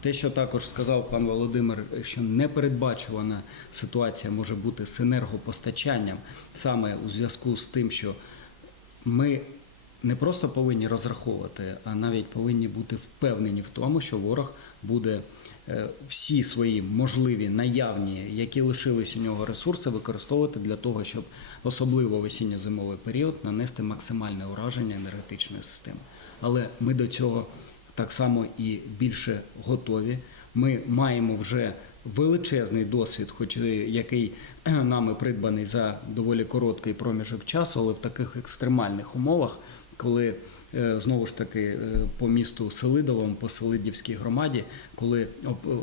Те, що також сказав пан Володимир, що непередбачувана ситуація може бути з енергопостачанням саме у зв'язку з тим, що ми не просто повинні розраховувати, а навіть повинні бути впевнені в тому, що ворог буде е, всі свої можливі наявні, які лишились у нього ресурси, використовувати для того, щоб особливо в осінньо-зимовий період нанести максимальне ураження енергетичної системи. Але ми до цього так само і більше готові. Ми маємо вже величезний досвід, хоч який нами придбаний за доволі короткий проміжок часу, але в таких екстремальних умовах, коли е, знову ж таки е, по місту Селидовому, по Селидівській громаді, коли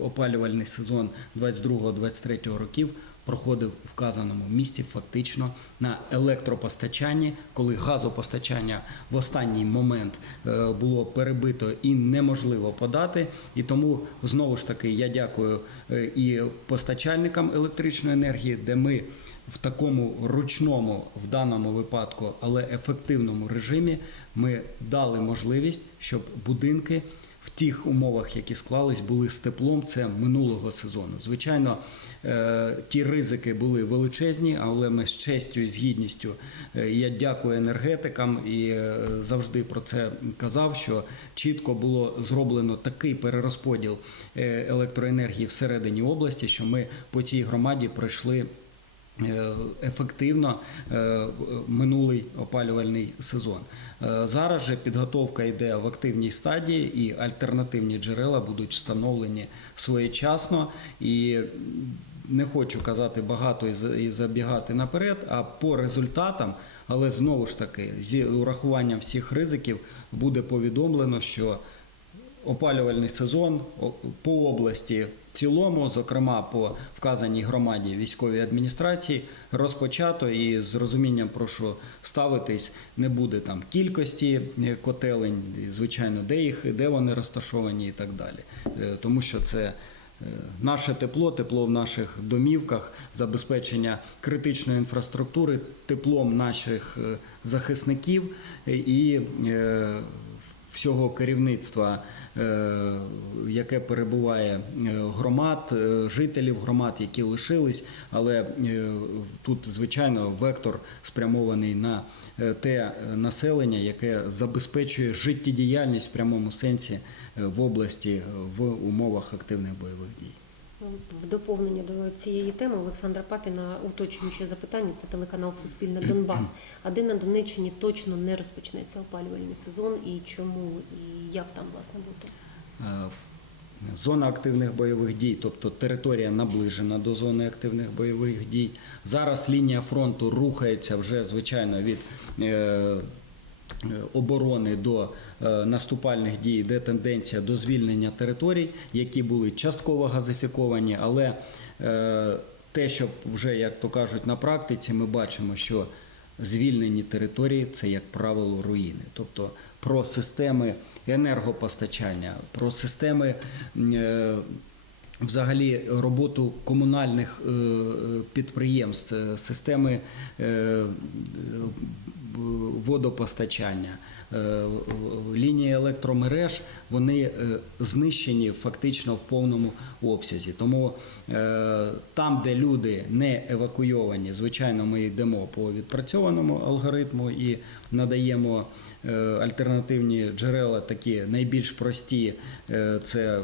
опалювальний сезон 22-23 років проходив в вказаному місті фактично на електропостачанні, коли газопостачання в останній момент е, було перебито і неможливо подати. І тому знову ж таки я дякую е, і постачальникам електричної енергії, де ми в такому ручному, в даному випадку, але ефективному режимі ми дали можливість, щоб будинки в тих умовах, які склались, були з теплом. Це минулого сезону. Звичайно, е, ті ризики були величезні, але ми з честю і з гідністю. е, Я дякую енергетикам і е, завжди про це казав, що чітко було зроблено такий перерозподіл електроенергії всередині області, що ми по цій громаді пройшли. Е, Ефективно е, минулий опалювальний сезон. Е, Зараз же підготовка йде в активній стадії, і альтернативні джерела будуть встановлені своєчасно. І не хочу казати багато і забігати наперед, а по результатам, але знову ж таки, зі урахуванням всіх ризиків буде повідомлено, що опалювальний сезон по області в цілому, зокрема по вказаній громаді військовій адміністрації, розпочато і з розумінням прошу ставитись, не буде там кількості е, котелень, звичайно, де їх, де вони розташовані і так далі. Е, Тому що це е, наше тепло, тепло в наших домівках, забезпечення критичної інфраструктури, теплом наших захисників і всього керівництва, е, яке перебуває е, громад, е, жителів громад, які лишились, але тут, звичайно, вектор спрямований на те населення, яке забезпечує життєдіяльність в прямому сенсі в області в умовах активних бойових дій. В доповнення до цієї теми Олександра Папіна уточнююче запитання. Це телеканал Суспільне Донбас. А де на Донеччині точно не розпочнеться опалювальний сезон і чому, і як там власне бути? Е, Зона активних бойових дій, тобто територія наближена до зони активних бойових дій. Зараз лінія фронту рухається вже звичайно від е, оборони до е, наступальних дій, де тенденція до звільнення територій, які були частково газифіковані, але е, те, що вже, як то кажуть, на практиці ми бачимо, що звільнені території це, як правило, руїни. Тобто про системи енергопостачання, про системи. е, Взагалі роботу комунальних е, підприємств, е, системи е, водопостачання, лінії електромереж, вони е, знищені фактично в повному обсязі. Тому е, там, де люди не евакуйовані, звичайно, ми йдемо по відпрацьованому алгоритму і надаємо е, альтернативні джерела, такі найбільш прості, е, це е,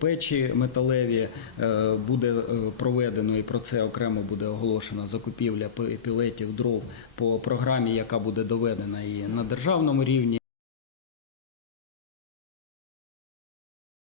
печі металеві, е, буде е, проведено і про це окремо буде оголошена закупівля пілетів дров по програмі, яка буде доведена і на державному рівні.